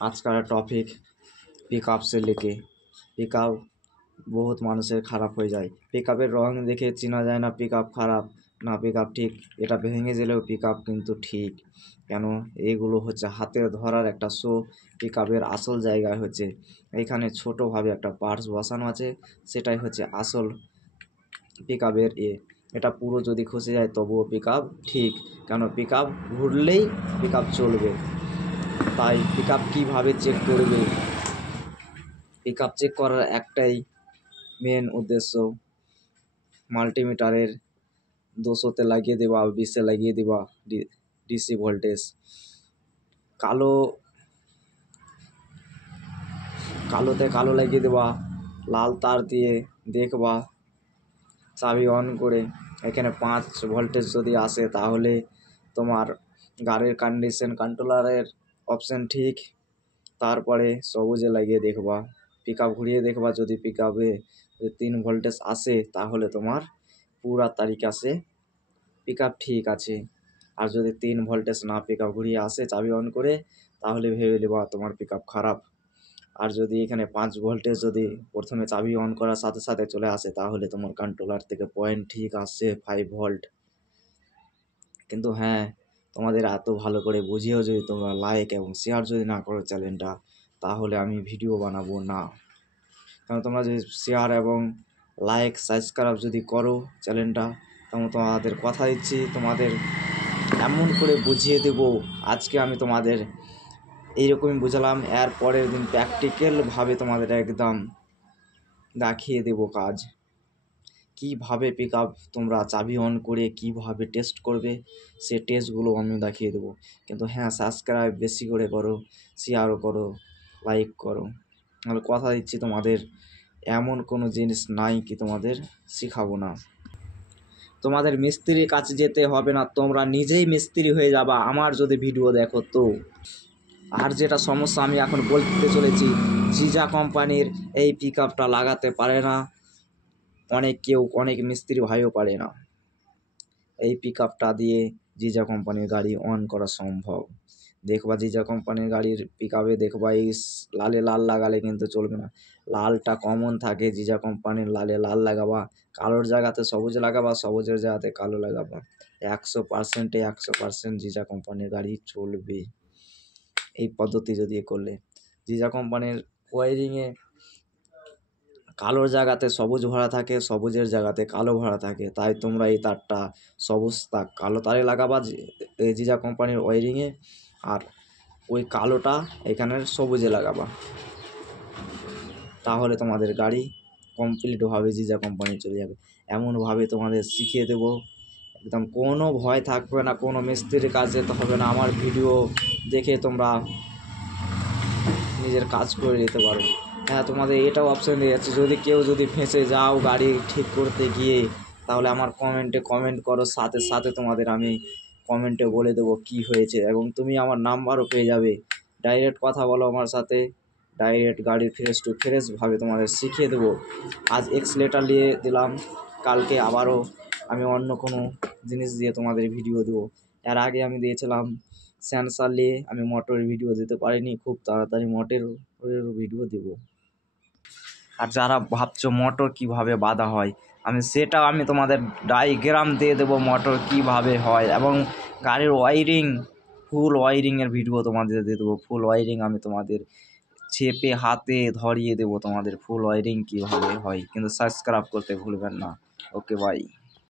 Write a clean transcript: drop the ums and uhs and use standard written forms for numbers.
आज का topic pickup से लेके पिकअप बहुत मानुषের খারাপ হয়ে যায়। পিকআপের রং দেখে চেনা যায় না পিকআপ খারাপ না পিকআপ ঠিক। এটা ভেঙে গেলেও পিকআপ কিন্তু ঠিক। কেন? এইগুলো হচ্ছে হাতের ধরার একটা শো। পিকআপের আসল জায়গায় হচ্ছে এখানে ছোটোভাবে একটা পার্টস বসানো আছে, সেটাই হচ্ছে আসল পিকআপের এটা পুরো যদি খসে যায় তবুও পিকআপ ঠিক। কেন? পিকআপ ঘুরলেই পিকআপ চলবে। তাই পিকআপ কীভাবে চেক করবে? পিকআপ চেক করার একটাই মেন উদ্দেশ্য, মাল্টিমিটারের 200-তে লাগিয়ে দেওয়া, 20-এ লাগিয়ে দেওয়া ডিসি ভোল্টেজ। কালোতে কালো লাগিয়ে দেওয়া, লাল তার দিয়ে দেখবা, চাবি অন করে এখানে 5 ভোল্টেজ যদি আসে তাহলে তোমার গাড়ির কন্ডিশন কন্ট্রোলারের অপশান ঠিক। তারপরে সবুজে লাগিয়ে দেখবা, পিকআপ ঘুরিয়ে দেখবা, যদি পিকআপে 3 ভোল্টেজ আসে তাহলে তোমার পুরা তারিখ আসে পিকআপ ঠিক আছে। আর যদি 3 ভোল্টেজ না পিকআপ ঘুরিয়ে আসে চাবি অন করে, তাহলে ভেবে নেবা তোমার পিকআপ খারাপ। আর যদি এখানে 5 ভোল্টেজ যদি প্রথমে চাবি অন করার সাথে সাথে চলে আসে তাহলে তোমার কন্ট্রোলার থেকে পয়েন্ট ঠিক আসছে 5 ভোল্ট। কিন্তু হ্যাঁ, তোমাদের এত ভালো করে বুঝিয়েও যদি তোমরা লাইক এবং শেয়ার যদি না করো চ্যানেলটা, তাহলে আমি ভিডিও বানাবো না। কারণ তোমরা যদি শেয়ার এবং লাইক সাবস্ক্রাইব যদি করো চ্যানেলটা, তখন তোমাদের কথা দিচ্ছি তোমাদের এমন করে বুঝিয়ে দেব। আজকে আমি তোমাদের এইরকমই বুঝালাম, এর পরের দিন প্র্যাকটিক্যালভাবে তোমাদের একদম দেখিয়ে দেব কাজ কিভাবে পিকআপ তোমরা চাবি অন করে কিভাবে টেস্ট করবে, সে টেস্টগুলো আমি দেখিয়ে দেবো। কিন্তু হ্যাঁ, সাবস্ক্রাইব বেশি করে করো, শেয়ারও করো, লাইক করো। তাহলে কথা দিচ্ছি তোমাদের এমন কোনো জিনিস নাই কি তোমাদের শেখাবো না। তোমাদের মিস্ত্রির কাছে যেতে হবে না, তোমরা নিজেই মিস্ত্রি হয়ে যাবা আমার যদি ভিডিও দেখো তো। আর যেটা সমস্যা আমি এখন বলতে চলেছি, জিজা কোম্পানির এই পিকআপটা লাগাতে পারে না অনেক মিস্ত্রি ভাইও পারে না। এই পিকআপটা দিয়ে জিজা কোম্পানির গাড়ি অন করা সম্ভব। দেখবা জিজা কোম্পানির গাড়ির পিকআপে দেখবা এই লালে লাল লাগালে কিন্তু চলবে না, লালটা কমন থাকে। জিজা কোম্পানির লালে লাল লাগাবা, কালোর জায়গাতে সবুজ লাগাবা, সবুজের জায়গাতে কালো লাগাবা। 100% জিজা কোম্পানির গাড়ি চলবে এই পদ্ধতি যদি করলে। জিজা কোম্পানির ওয়ারিংয়ে কালোর জায়গাতে সবুজ ভরা থাকে, সবুজের জায়গাতে কালো ভরা থাকে। তাই তোমরা এই তারটা সবুজ তার কালো তারে লাগাবা জিজা কোম্পানির ওয়ারিংয়ে, আর ওই কালোটা এখানের সবুজে লাগাবা। তাহলে তোমাদের গাড়ি কমপ্লিটভাবে জিজা কোম্পানি চলে যাবে। এমনভাবে তোমাদের শিখিয়ে দেব, একদম কোনো ভয় থাকবে না, কোনো মিস্ত্রির কাজ যেতে হবে না। আমার ভিডিও দেখে তোমরা নিজের কাজ করে নিতে পারো। হ্যাঁ, তোমাদের এটাও অপশান দিয়ে যাচ্ছে, যদি কেউ যদি ফেঁসে যাও গাড়ি ঠিক করতে গিয়ে, তাহলে আমার কমেন্টে কমেন্ট করো, সাথে সাথে তোমাদের আমি কমেন্টে বলে দেবো কি হয়েছে, এবং তুমি আমার নাম্বারও পেয়ে যাবে। ডাইরেক্ট কথা বলো আমার সাথে, ডাইরেক্ট গাড়ি ফ্রেশ টু ফ্রেশভাবে তোমাদের শিখিয়ে দেবো। আজ এক্সেলেটার নিয়ে দিলাম, কালকে আবারও আমি অন্য কোনো জিনিস দিয়ে তোমাদের ভিডিও দেবো। এর আগে আমি দিয়েছিলাম সেন্সার নিয়ে, আমি মোটরের ভিডিও দিতে পারিনি, খুব তাড়াতাড়ি মোটরের ভিডিও দেব। আর যারা ভাবছো মোটর কিভাবে বাঁধা হয়, সেটাও আমি তোমাদের ডায়াগ্রাম দিয়ে দেবো, মোটর কিভাবে হয়, এবং গাড়ির ওয়ারিং ফুল ওয়ারিংয়ের ভিডিও তোমাদের দিয়ে দেবো। ফুল ওয়ারিং আমি তোমাদের চেপে হাতে ধরিয়ে দেবো তোমাদের ফুল ওয়ারিং কীভাবে হয়। কিন্তু সাবস্ক্রাইব করতে ভুলবেন না। ওকে, বাই।